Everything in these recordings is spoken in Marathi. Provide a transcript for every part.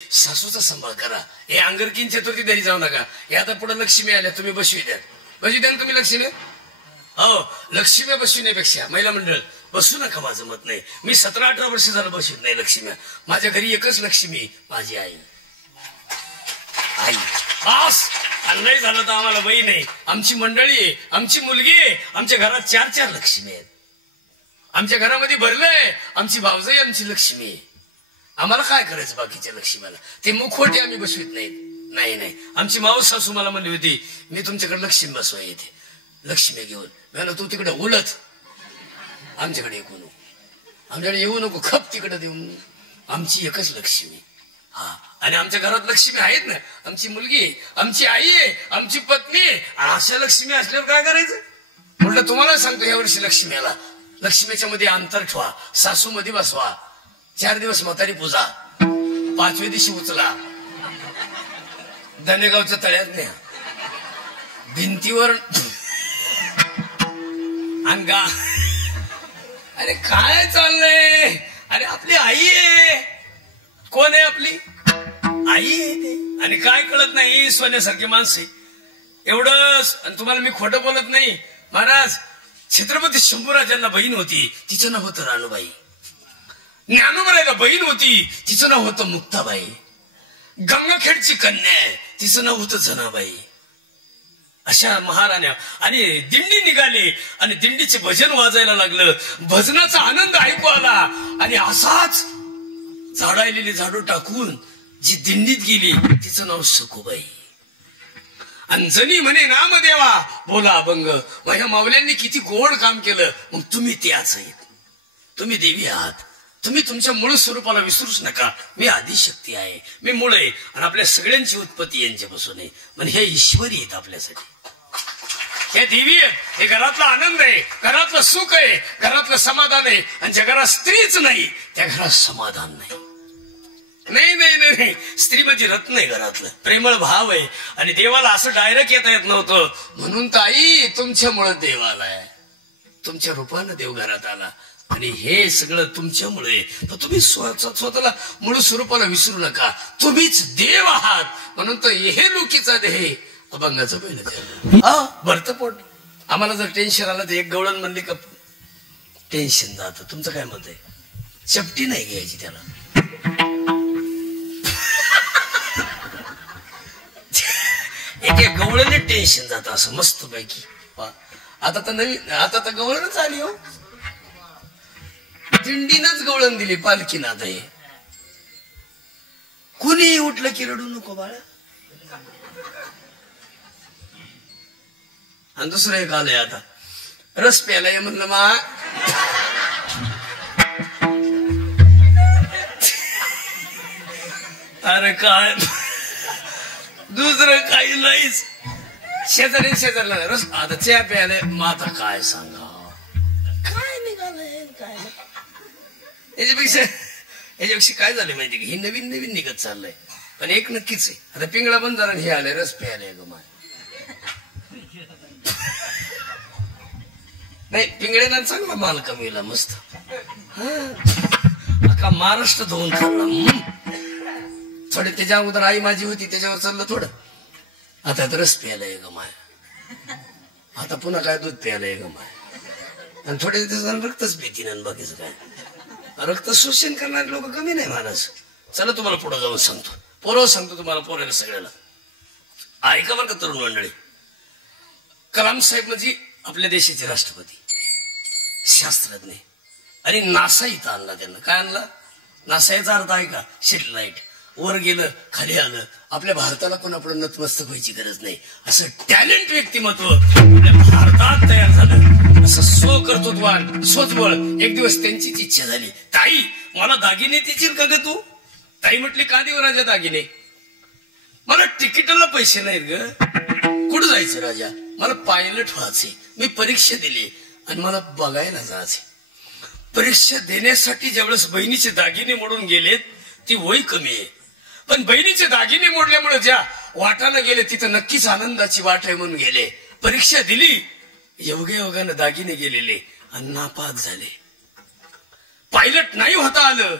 सासूचा सांभाळ करा. हे अंगरकीन चतुर्थी द्यायला जाऊ नका. हे आता पुढे लक्ष्मी आल्या, तुम्ही बसवी द्या ना तुम्ही लक्ष्मी. हो, लक्ष्मी बसविण्यापेक्षा महिला मंडळ बसू नका, माझं मत नाही. मी 17-18 वर्ष झालं बसवित नाही लक्ष्मी. माझ्या घरी एकच लक्ष्मी, माझी आई. बास. आणि नाही झालं तर आम्हाला बहीण आहे, आमची मंडळी आहे, आमची मुलगी आहे. आमच्या घरात 4-4 लक्ष्मी आहेत. आमच्या घरामध्ये भरलंय आमची भावजाई, आमची लक्ष्मी आहे. आम्हाला काय करायचं बाकीच्या लक्ष्मीला? ते मुखवटे आम्ही बसवित नाही. नाही, आमची मावस सासू मला म्हणली होती, मी तुमच्याकडे लक्ष्मी बसवा येते, लक्ष्मी घेऊन. मला तू तिकडे उलट, आमच्याकडे येऊ नको, खप तिकडे देऊन. आमची एकच लक्ष्मी. हा, आणि आमच्या घरात लक्ष्मी आहेत ना, आमची मुलगी आहे, आमची आई आहे, आमची पत्नी आहे. अशा लक्ष्मी असल्यावर काय करायचं म्हटलं. तुम्हाला सांगतो, यावर्षी लक्ष्मीला लक्ष्मीच्या मध्ये अंतर ठेवा, सासू मध्ये बसवा. 4 दिवस म्हातारी पूजा, 5व्या दिवशी उचला, धनेगावच्या तळ्यात न्या, भिंतीवर अंगा. अरे काय चाललंय? अरे आपली आई आहे. कोण आहे आपली आई आहे ते, आणि काय कळत नाही. सोन्यासारखी माणसे एवढंच. आणि तुम्हाला मी खोटं बोलत नाही महाराज. छत्रपती शंभूराजांना बहीण होती, तिचं नाव होतं रानूबाई. ज्ञानोबरायला बहीण होती, तिचं नाव होतं मुक्ताबाई. गंगाखेडची कन्या, तिचं नाव होतं जनाबाई. अशा महाराण्या. आणि दिंडी निघाली आणि दिंडीचे भजन वाजायला लागलं. भजनाचा आनंद ऐकू आला. आणि असाच झाडायलेली झाडू टाकून जी दिंडीत गेली, तिचं नाव सखूबाई. आणि जणी म्हणे नामदेवा बोला अभंग. माझ्या मावल्यांनी किती गोड काम केलं. मग तुम्ही त्याच आहेत, तुम्ही देवी आहात. तुम्ही तुमच्या मूळ स्वरूपाला विसरूच नका. मी आदिशक्ती आहे, मी मूळ आहे. आणि आपल्या सगळ्यांची उत्पत्ती यांच्यापासून आहे. म्हणजे हे ईश्वरी आहेत आपल्यासाठी, हे देवी आहेत. हे घरातला आनंद आहे, घरातलं सुख आहे, घरातलं समाधान आहे. आणि ज्या घरात स्त्रीच नाही त्या घरात समाधान नाही. नाही, स्त्री म्हणजे रत्न आहे घरातलं, प्रेमळ भाव आहे. आणि देवाला असं डायरेक्ट येता येत नव्हतं. म्हणून ताई तुमच्यामुळे देव आलाय, तुमच्या रूपानं देव घरात आला. आणि हे सगळं तुमच्यामुळे. तर तुम्ही स्वतःला मूळ स्वरूपाला विसरू नका. तुम्हीच देव आहात. म्हणून तर हे लोकीचा देह अभंगाचं पहिलं भरत पोट. आम्हाला जर टेन्शन आलं तर एक गवळण म्हणली का टेन्शन जातं. तुमचं काय मत आहे? चपटी नाही घ्यायची त्याला. एक गवळण टेन्शन जातं असं मस्त पैकी. आता तर गवळणच आली हो. दिंडीनच गवळण दिली, पालखीनाथ आहे. कुणी उठलं की रडू नको बाळा. आणि दुसरं एक आलंय आता, रस प्यायला म्हणलं मा. अरे काय दुसरं काही नाहीच. शेजारला रस. आता चहा प्यायला माता काय सांगा, काय निघालंय काय. याच्यापेक्षा काय झालंय माहिती का, हे नवीन निघत चाललंय. पण एक नक्कीच आहे, आता पिंगळा बंद झाला, हे आलंय रस प्यायलाय ग माय. नाही, पिंगळेना चांगला माल कमीला मस्त. अख्खा महाराष्ट्र धुवून खाल्ला. थोडे त्याच्या अगोदर आई माझी होती, त्याच्यावर चाललं थोडं. आता रस प्यायलाय ग माय. आता पुन्हा काय दूध प्यायलाय ग माय. आणि थोडे दिवसांना रक्तच पितीन. बाकीचं काय, रक्त शोषण करणारे लोक कमी नाही महाराज. चला तुम्हाला पुढे जाऊन सांगतो, पोरं सांगतो तुम्हाला, पोराला सगळ्याला ऐका बरं का तरुण मंडळी. कलाम साहेब म्हणजे आपल्या देशाचे राष्ट्रपती, शास्त्रज्ञ. आणि नासा इथं आणला त्यांना. काय आणला? नासा याचा अर्थ आहे का? सॅटेलाइट. वर गेलं खाली आलं. आपल्या भारताला कोणापुढे नतमस्तक व्हायची गरज नाही. असं टॅलेंट व्यक्तिमत्व आपल्या भारतात तयार झालं. असं स्वकर्तृत्वान स्वबळ. एक दिवस त्यांचीच इच्छा झाली, ताई मला दागिने देशील का ग तू? ताई म्हटली का देऊ राजा दागिने? मला तिकीटला पैसे नाहीत ग. कुठं जायचं राजा? मला पायलट व्हायचे, मी परीक्षा दिली आणि मला बघायला जायचे. परीक्षा देण्यासाठी ज्यावेळेस बहिणीचे दागिने मोडून गेलेत ती वय कमी आहे. पण बहिणीचे दागिने मोडल्यामुळे ज्या वाटाला गेले तिथं नक्कीच आनंदाची वाट आहे म्हणून गेले. परीक्षा दिली, योगानं दागिने गेलेले आणि नापास झाले. पायलट नाही होता आलं.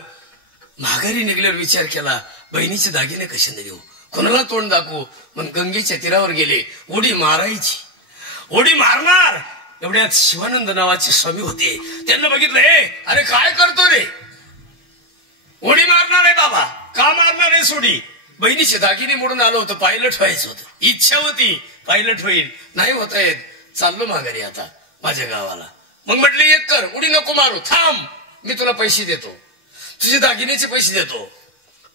माघारी निघल्यावर विचार केला, बहिणीचे दागिने कशाने देऊ, कोणाला तोंड दाखवू. मग गंगेच्या तीरावर गेले. उडी मारायची, उडी मारणार. एवढ्यात शिवानंद नावाचे स्वामी होते. त्यांना बघितलं, अरे काय करतो रे, उडी मारणार आहे बाबा. का मारणार आहे उडी? बहिणीचे दागिने मोडून आलो होतं, पायलट व्हायचं होतं. इच्छा होती पायलट होईल, नाही होता येत. चाललो माघारी आता माझ्या गावाला. मग म्हटलं एक कर, उडी नको मारू, थांब, मी तुला पैसे देतो, तुझे दागिन्याचे पैसे देतो,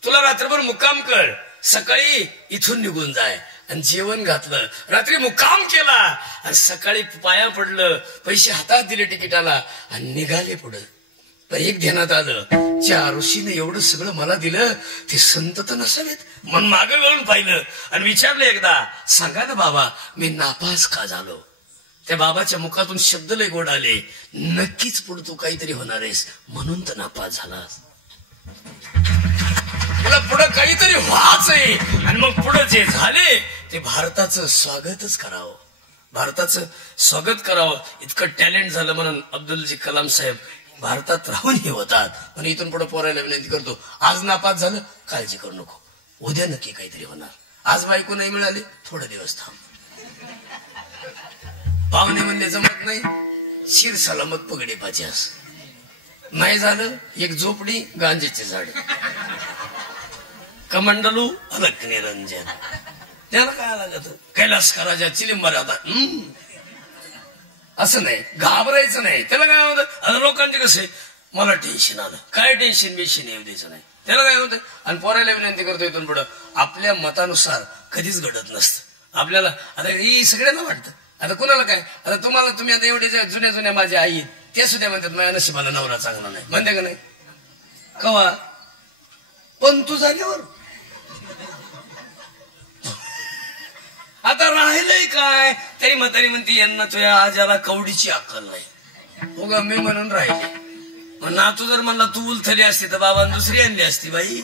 तुला रात्रभर मुक्काम कर, सकाळी इथून निघून जाय. आणि जेवण घातलं, रात्री मुक्काम केला आणि सकाळी पाया पडलं, पैसे हातात दिले तिकिटाला आणि निघाले पुढे. पण एक ध्यानात आलं, ज्या ऋषीने एवढं सगळं मला दिलं ते संत तर नसावेत. मन मागे वळून पाहिलं आणि विचारलं एकदा, सांगा ना बाबा, मी नापास का झालो? त्या बाबाच्या मुखातून शब्द लय गोड आले, नक्कीच पुढे तू काहीतरी होणार आहेस, म्हणून तर नापास झालास. तुला पुढे काहीतरी व्हाच आहे. आणि मग पुढे जे झाले ते भारताचं स्वागतच करावं, भारताचं स्वागत करावं. इतकं टॅलेंट झालं म्हणून अब्दुलजी कलाम साहेब भारतात राहून हे होतात. पण इथून पुढे पोरायला विनंती करतो, आज नापास झालं काळजी करू नको, उद्या नक्की काहीतरी होणार. आज बायको नाही मिळाली, थोडे दिवस थांब. पाहुणे म्हणले जमत नाही, शिर सलामत पगडी पाच्यास. नाही झालं, एक झोपडी, गांजेचे झाड, कमंडलू अलग निरंजन. त्याला काय लागत, कैलासकराच्या चिलिंबर आता. असं नाही, घाबरायचं नाही. त्याला काय होतं, लोकांचे कसे, मला टेन्शन आलं, काय टेन्शन बेशन येऊ द्यायचं नाही. त्याला काय होतं. आणि पोरायला विनंती करतो इथून पुढं, आपल्या मतानुसार कधीच घडत नसतं. आपल्याला आता ही सगळ्यांना वाटतं, आता कुणाला काय, आता तुम्हाला, तुम्ही आता एवढे जुन्या जुन्या माझ्या आई ते सुद्धा म्हणतात माझ्या नशिबाला नवरा चांगला नाही, म्हणते का नाही कवा, पण तू जागेवर. आता राहिलंय काय, तरी म्हातारी म्हणते यांना तुझ्या आजाला कवडीची अक्कल नाही. उगा मी म्हणून राहिले. मग नातू जर म्हणला तू उलथली असती तर बाबा दुसरी आणली असती बाई.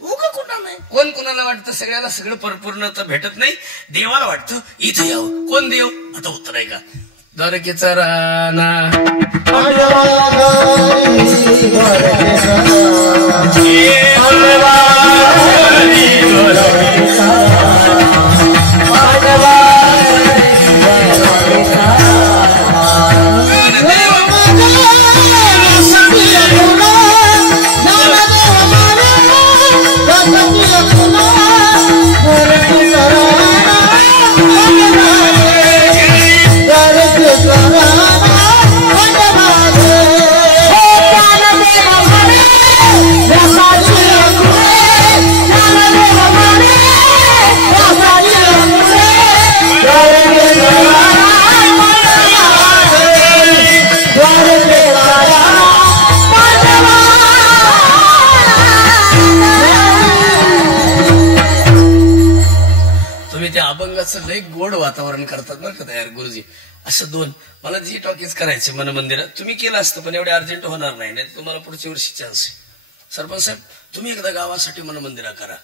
उगा कुठं नाही, कोण कुणाला वाटतं, सगळ्याला सगळं परिपूर्ण तर भेटत नाही. देवाला वाटतं इथं यावं. कोण देव? आता उत्तर आहे का, द्वारकेचा राणा लय गोड वातावरण करतात बरं का तयार गुरुजी. असं दोन मला जी टॉकीज करायचे मन मंदिरात, तुम्ही केलं असतं पण एवढे अर्जंट होणार नाही, नाही तुम्हाला पुढच्या वर्षी चान्स आहे. सरपंच साहेब तुम्ही एकदा गावासाठी मन मंदिरा करा,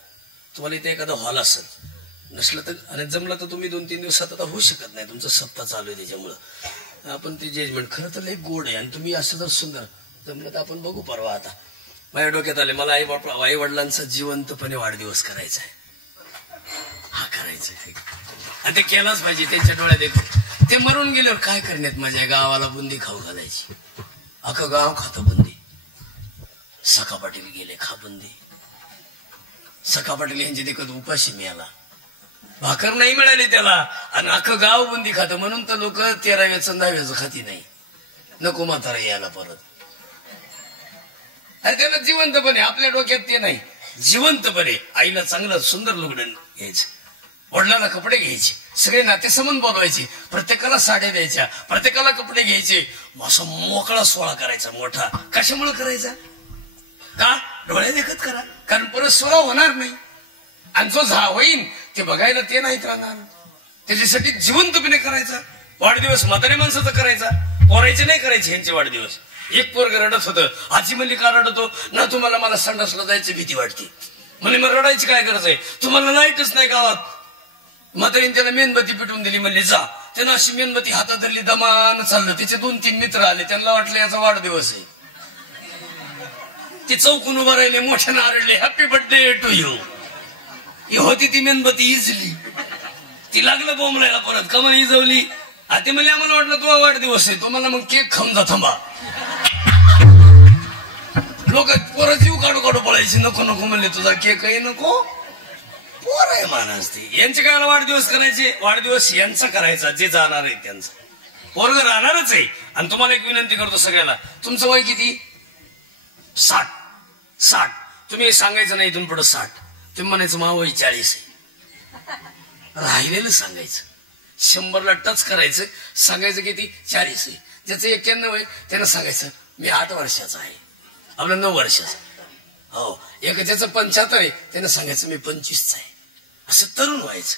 तुम्हाला इथे एखादा हॉल असेल, नसलं तर आणि जमलं तर तुम्ही 2-3 दिवसात आता होऊ शकत नाही, तुमचं सप्ताह चालू आहे त्याच्यामुळं आपण ते जजमेंट खरं तर लय गोड आहे. आणि तुम्ही असं जर सुंदर जमलं तर आपण बघू परवा. आता माझ्या डोक्यात आले, मला आई वडिलांचा जिवंतपणे वाढदिवस करायचा आहे. हा करायचं आणि ते केलाच पाहिजे. त्यांच्या डोळ्यात एक ते मरून गेल्यावर काय करण्यात माझ्या गावाला बुंदी खाऊ घालायची. अख्खं गाव खातं बुंदी. सखा पाटील गेले खा बुंदी. सखा पाटील यांची देखत उपाशी मिळाला, भाकर नाही मिळाली त्याला आणि अख्खं गाव बुंदी खातं. म्हणून तर लोक 13व्याचं 10व्याचं खाती नाही, नको म्हातारा यायला परत. आणि त्याला जिवंतपणे आपल्या डोक्यात ते नाही, जिवंतपणे आईला चांगलं सुंदर लुगडं घ्यायचं, वडिलांना कपडे घ्यायचे, सगळे नातेसंबंध बोलवायचे, प्रत्येकाला साड्या द्यायच्या, प्रत्येकाला कपडे घ्यायचे, असा मोकळा सोहळा करायचा मोठा. कशामुळे करायचा? का? डोळ्या देखत करा, कारण परत सोहळा होणार नाही. आणि जो होईन ते बघायला ते नाहीत राहणार. त्याच्यासाठी जिवंतपणे करायचा वाढदिवस. म्हातारे माणसाचा करायचा, पोरायचे नाही करायचे यांचे वाढदिवस. एक पोरग रडत होतं, आजी म्हणली का रडतो ना, तुम्हाला मला संडासला जायची भीती वाटते. म्हणजे मग रडायची काय गरज आहे, तुम्हाला लाईटच नाही गावात. म्हातारीने त्याला मेणबत्ती पेटवून दिली, म्हणली जा. त्यानं अशी मेणबत्ती हातात धरली, दमान चाललं. तिचे 2-3 मित्र आले, त्यांना वाटलं याचा वाढदिवस आहे. ती चौकून उभं राहिले, मोठ्यानं आरडले, हॅपी बर्थडे टू यू. ही होती ती मेणबत्ती इजली. ती लागलं बोंबलायला परत, कमल इजवली. ते म्हणजे आम्हाला वाटलं तुला वाढदिवस आहे, तो मला मग केक खाऊन जा थांबा. लोक पोरं जीव काढू काढू पळायची, नको नको म्हणले तुझा केक आहे नको. पोर आहे माणूस ती. यांचे काय वाढदिवस करायचे, वाढदिवस यांचा करायचा, जे जाणार आहे त्यांचा. पोरग राहणारच आहे. आणि तुम्हाला एक विनंती करतो सगळ्याला, तुमचं वय किती? 60. तुम्ही सांगायचं नाही इथून पुढे 60. तुम्ही म्हणायचं मा वय 40 आहे. राहिलेलं सांगायचं. 100ला टच करायचं, सांगायचं किती? 40 आहे. ज्याचं 91 आहे त्यानं सांगायचं मी 8 वर्षाचा आहे, आपलं 9 वर्षाचा. हो, एक ज्याचं 75 आहे त्यानं सांगायचं मी 25चा आहे. असं तरुण व्हायचं.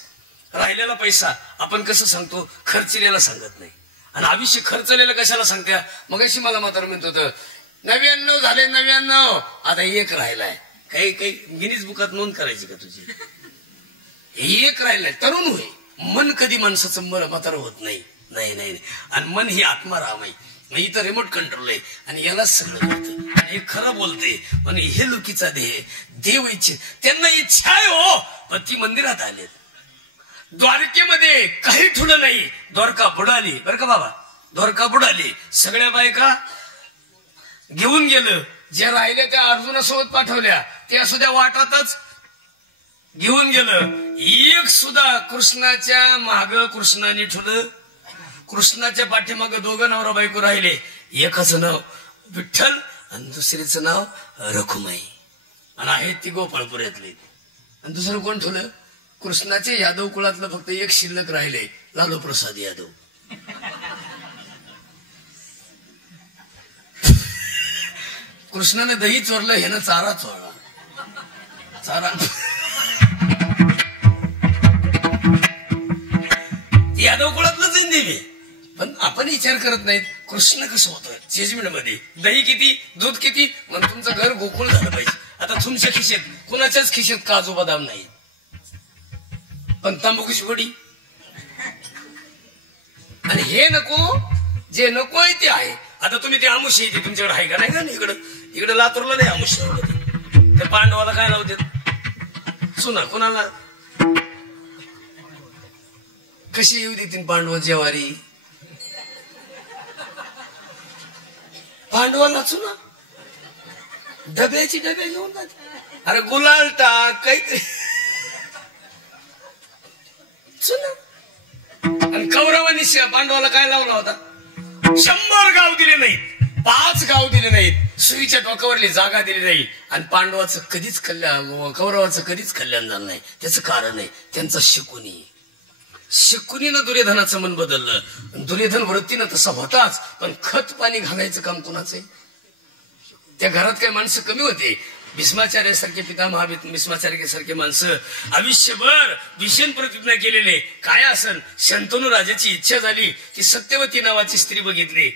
राहिलेला पैसा आपण कसं सांगतो, खर्चलेला सांगत नाही. आणि आयुष्य खर्चलेलं कशाला सांगत्या? मग अशी मला म्हातारं म्हणत होतं 99 झाले, 99, आता 1 राहिलाय. काही गिनीज बुकात नोंद करायची का तुझी? 1 राहिलाय. तरुण होय. मन कधी माणसाचं म्हातारं होत नाही. नाही नाही. आणि मन ही आत्माराम आहे, इथं रिमोट कंट्रोल आहे आणि यालाच सगळं कळतं. आणि हे खरं बोलते, पण हे लोकीचा देव इच्छित. त्यांना इच्छा आहे हो, पण ती मंदिरात आले. द्वारकेमध्ये काही ठुलं नाही, द्वारका बुडाली. बरं का बाबा, द्वारका बुडाली. सगळ्या बायका घेऊन गेलं. ज्या राहिल्या त्या अर्जुनासोबत पाठवल्या, त्या सुद्धा वाटातच घेऊन गेलं. एक सुद्धा कृष्णाच्या माग कृष्णाने ठुलं. कृष्णाच्या पाठीमाग 2 नवरा बायको राहिले. एकाचं नाव विठ्ठल आणि दुसरीचं नाव रखुमाई. आणि आहेत ती गोपाळपुऱ्यातले. आणि दुसरं कोण ठेवलं? कृष्णाचे यादव कुळातलं फक्त एक शिल्लक राहिले, लालू प्रसाद यादव. कृष्णाने दही चोरलं, ह्यानं चारा चोरला. चारा यादव कुळातलं देवी. पण आपण विचार करत नाहीत कृष्ण कसं होतं जजमेंट मध्ये. दही किती, दूध किती, मग तुमचं घर गोकुळ झालं पाहिजे. आता तुमच्या खिशेत, कुणाच्याच खिशेत काजू बदाम नाही, पण तांबूची वडी. आणि हे नको, जे नको आहे ते आहे. आता तुम्ही ते आमुषी येते तुमच्याकडे आहे का नाही? का इकडे लातूरला नाही आमुषी. त्या पांडवाला काय लावतात सुना, कुणाला कशी येऊ देतील पांडव जेवारी? पांडवाला चुना डब्याची डबे घेऊन जाते. अरे गुलाल टाक काहीतरी चुना. आणि कौरवांनी पांडवाला काय लावला होता? 100 गाव दिले नाहीत, 5 गाव दिले नाहीत, सुईच्या टोकावरली जागा दिली नाही. आणि पांडवाचं कधीच कल्याण, कौरवाचं कधीच कल्याण झालं नाही. त्याचं कारण आहे त्यांचा शकुनीनं दुर्योधनाचं मन बदललं. दुर्योधन वृत्तीनं तसा होताच, पण खत पाणी घालायचं काम कुणाचं आहे? त्या घरात काही माणसं कमी होते. भीष्माचार्यासारखे पितामहा भीष्माचार्यासारखे माणसं आयुष्यभर भीषण प्रतिज्ञा केलेले. काय असन, शंतनू राजाची इच्छा झाली की सत्यवती नावाची स्त्री बघितली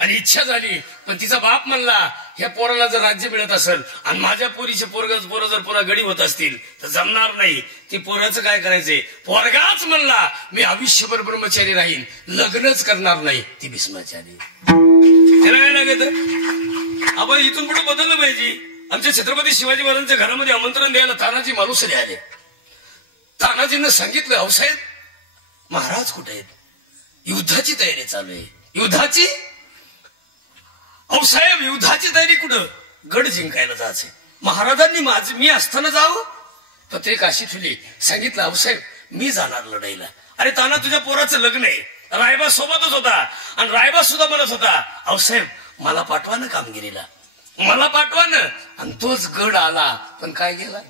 आणि इच्छा झाली, पण तिचा बाप म्हणला ह्या पोराला जर राज्य मिळत असेल आणि माझ्या पोरीचे पोरं जर पुन्हा गडी होत असतील तर जमणार नाही. ती पोराचं काय करायचंय? पोरगाच म्हणला मी आयुष्यभर ब्रह्मचारी राहीन, लग्नच करणार नाही. ती भीष्माचारी. त्याला काय लागत? आपण इथून पुढे बदललं पाहिजे. आमच्या छत्रपती शिवाजी महाराजांच्या घरामध्ये आमंत्रण द्यायला तानाजी मालुसरे आले. तानाजींना सांगितलं अवसाहेब महाराज कुठे आहेत? युद्धाची तयारी चालू आहे. युद्धाची? अवसाहेब युद्धाची तयारी कुठं? गड जिंकायला जायचंय. महाराजांनी मी असताना जावं? पत्रिका अशी ठेवली. सांगितलं अवसाहेब मी जाणार लढाईला. अरे ताना तुझ्या पोराचं लग्न आहे. रायबा सोबतच होता आणि रायबा सुद्धा म्हणत होता अवसाहेब मला पाठवा ना कामगिरीला, मला पाठवा ना. आणि तोच गड आला, पण काय गेला?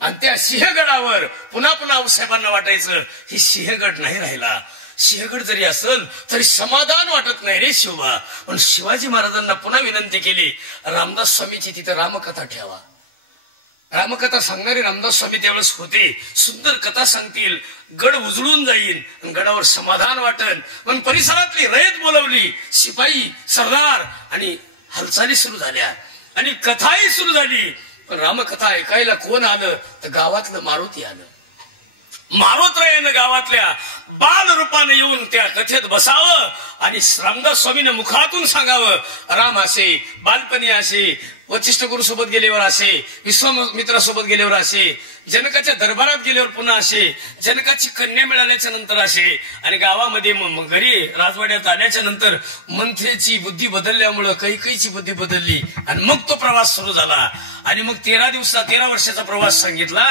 आणि त्या सिंहगडावर पुन्हा आऊसाहेबांना वाटायचं ही सिंहगड नाही राहिला. सिंहगड जरी असेल तरी समाधान वाटत नाही रे शिवबा. पण शिवाजी महाराजांना पुन्हा विनंती केली रामदास स्वामीची तिथे रामकथा ठेवा. रामकथा सांगणारे रामदास स्वामी त्यावेळेस होते. सुंदर कथा सांगतील, गड उजळून जाईल, गडावर समाधान वाटन. पण परिसरातली रयत बोलवली, शिपाई सरदार आणि हालचाली सुरू झाल्या आणि कथाही सुरू झाली. पण रामकथा ऐकायला कोण आलं तर गावातलं मारुती आलं. मारुतरायानं गावातल्या बाल रूपाने येऊन त्या कथेत बसावं आणि रामदास स्वामीनं मुखातून सांगावं राम असे बालपणी असे वशिष्ठ गुरु सोबत गेल्यावर असे, विश्वामित्रासोबत गेल्यावर असे, जनकाच्या दरबारात गेल्यावर पुन्हा असे, जनकाची कन्या मिळाल्याच्या नंतर असे, आणि गावामध्ये घरी राजवाड्यात आल्याच्या नंतर मंत्र्याची बुद्धी बदलल्यामुळं कैकेयीची बुद्धी बदलली आणि मग तो प्रवास सुरू झाला. आणि मग 13 वर्षाचा प्रवास सांगितला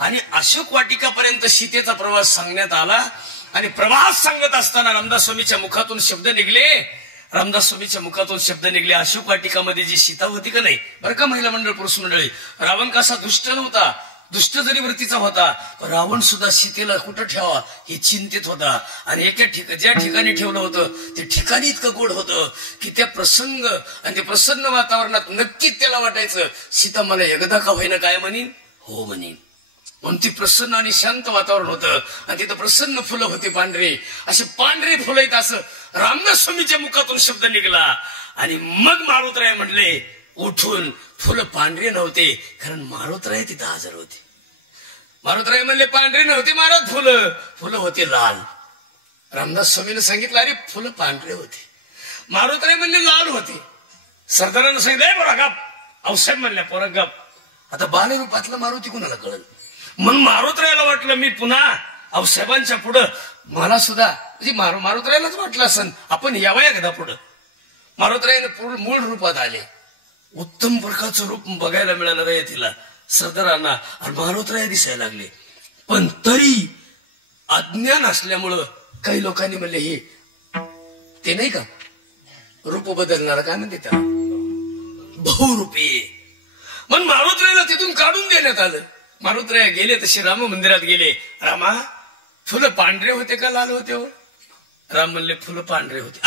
आणि अशोक वाटिकापर्यंत सीतेचा प्रवास सांगण्यात आला. आणि प्रवास सांगत असताना रामदास स्वामीच्या मुखातून शब्द निघले, अशोक वाटिकामध्ये जी सीता होती का नाही, बरं का महिला मंडळ, पुरुष मंडळी, रावण कसा दुष्ट नव्हता, दुष्ट जरी वृत्तीचा होता, पण रावण सुद्धा सीतेला कुठं ठेवा हे चिंतित होता. आणि ज्या ठिकाणी ठेवलं होतं ते ठिकाणी इतकं गोड होतं की त्या प्रसंग आणि ते प्रसन्न वातावरणात नक्कीच त्याला वाटायचं सीता मला एकदा का होईना काय म्हणीन, हो म्हणीन. म्हणून ती प्रसन्न आणि शांत वातावरण होतं आणि तिथं प्रसन्न फुलं होती, पांढरे, असे पांढरे फुलं आहेत. असं रामदास स्वामीच्या मुखातून शब्द निघाला. आणि मग मारुतराय म्हणले उठून, फुलं पांढरे नव्हते कारण मारुतराय तिथं हजर होते. मारुतराय म्हणले पांढरे नव्हते महाराज, फुलं होते लाल. रामदास स्वामीने सांगितलं अरे फुलं पांढरे होते. मारुतराय म्हणले लाल होते. सरदारांना सांगितलं पोरा गप, औषध म्हणल्या पोरा गप. आता बालरूपातलं मारुती कुणाला कळलं. मग मारुतरायला वाटलं मी पुन्हा साहेबांच्या पुढं, मला सुद्धा म्हणजे मारुतरायलाच वाटलं असं आपण यावं एकदा पुढं. मारुतरायने मूळ रूपात आले, उत्तम प्रकारचं रूप बघायला मिळालं रे तिला सरदारांना, आणि मारुतराय दिसायला लागले. पण तरी अज्ञान असल्यामुळं काही लोकांनी म्हणले हे ते नाही का रूप बदलणार, काय म्हणते त्याला, बहुरूपी. मग मारुतरायला तिथून काढून देण्यात आलं. मारुतराय गेले तसे राम मंदिरात गेले. रामा फुलं पांढरे होते का लाल होते हो? राम म्हणले फुलं पांढरे होते.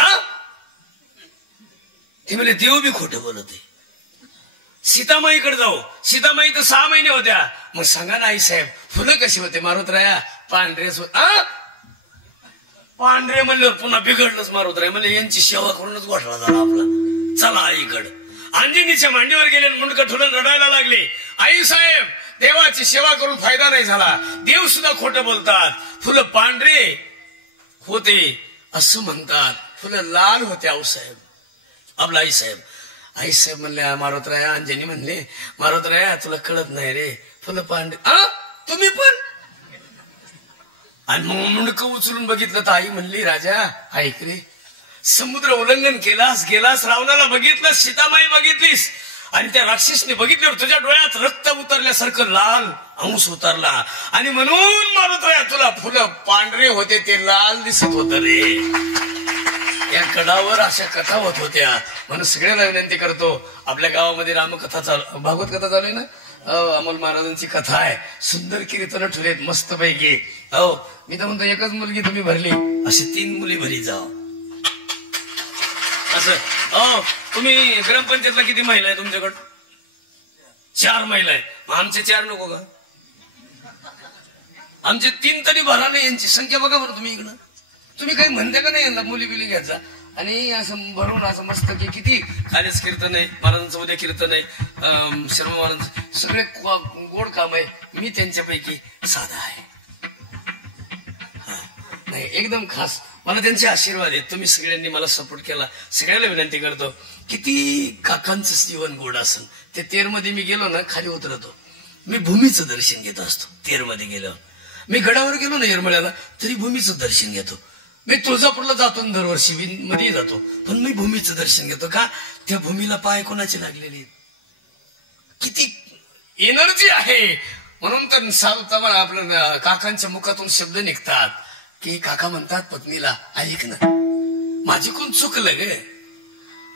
ते म्हणले देव बी खोटं बोलत आहे. सीतामाईकडे जाऊ. सीतामाई तर 6 महिने होत्या. मग सांगा ना आई साहेब फुलं कशी होते? मारुतराया पांढरेच होते. पांढरे म्हणल्यावर पुन्हा बिघडलंच. मारुतराय म्हणले यांची सेवा करूनच घोटाळा झाला आपला, चला आईकडे. अंजनीच्या मांडीवर गेले, मुंडकं ठुलन रडायला लागले. आई साहेब देवाची सेवा करून फायदा नाही झाला, देव सुद्धा खोटं बोलतात. फुलं पांढरे होते असं म्हणतात, फुलं लाल होते आऊसाहेब, आपला आई साहेब म्हणले मारुतराया. अंजनी म्हणले मारुतराया तुला कळत नाही रे, फुलं पांढरे तुम्ही पण. आणि मग मुंडकं उचलून बघितलं तर आई म्हणली राजा ऐक रे, समुद्र उल्लंघन गेलास, रावणाला बघितलं, सीतामाई बघितलीस, आणि त्या राक्षसने बघितल्यावर तुझ्या डोळ्यात रक्त उतरल्यासारखं लाल अंश उतरला. आणि म्हणून मारुतराया तुला फुलं पांढरे होते ते लाल दिसत होत रे. या गडावर अशा कथा होत होत्या. म्हणून सगळ्यांना विनंती करतो, आपल्या गावामध्ये रामकथा भागवत कथा चालू आहे ना, अमोल महाराजांची कथा आहे, सुंदर कीर्तन ठेवलेत मस्त पैकी. मी तर म्हणतो एकच मुलगी तुम्ही भरली, असे 3 मुली भरी जाओ असं. तुम्ही ग्रामपंचायतला किती महिला आहे तुमच्याकडं? 4 महिला आहे. आमचे 4 नको का? आमचे 3 तरी भरा नाही. यांची संख्या बघा बरं तुम्ही इकडं. तुम्ही काही म्हणता का नाही यांना मुली बिली घ्यायचा आणि असं भरून असं मस्त की किती कालेच कीर्तन आहे, महाराजांचं उद्या कीर्तन आहे, शर्मा महाराजांचं सगळे गोड काम आहे. मी त्यांच्यापैकी साधा आहे, नाही एकदम खास. मला त्यांचे आशीर्वाद आहेत. तुम्ही सगळ्यांनी मला सपोर्ट केला. सगळ्याला विनंती करतो, किती काकांचं जीवन गोड असेल. ते 13 मध्ये मी गेलो ना, खाली उतरतो, मी भूमीचं दर्शन घेत असतो. 13 मध्ये गेलो, मी गडावर गेलो ना येरमळ्याला, तरी भूमीचं दर्शन घेतो. मी तुळजापूरला जातो दरवर्षी, मध्ये जातो, पण मी भूमीचं दर्शन घेतो. का? त्या भूमीला पाय कोणाचे लागलेले, किती एनर्जी आहे. म्हणून तर सावतावर आपल्या काकांच्या मुखातून शब्द निघतात की काका म्हणतात पत्नीला ऐक ना, माझ्याकडून चुकलं ग,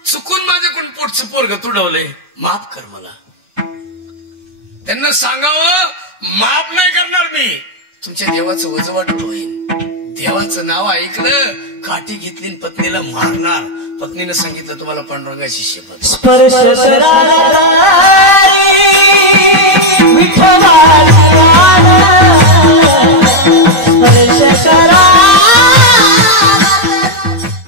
चुकून माझ्याकडून पोटचं पोरग तुडवलंय, माफ कर मला. त्यांना सांगावं माफ नाही करणार मी, तुमच्या देवाचं वजन वाटत होईल. देवाचं नाव ऐकलं काठी घेतली पत्नीला मारणार. पत्नीने सांगितलं तुम्हाला पांडुरंगाची शपथ.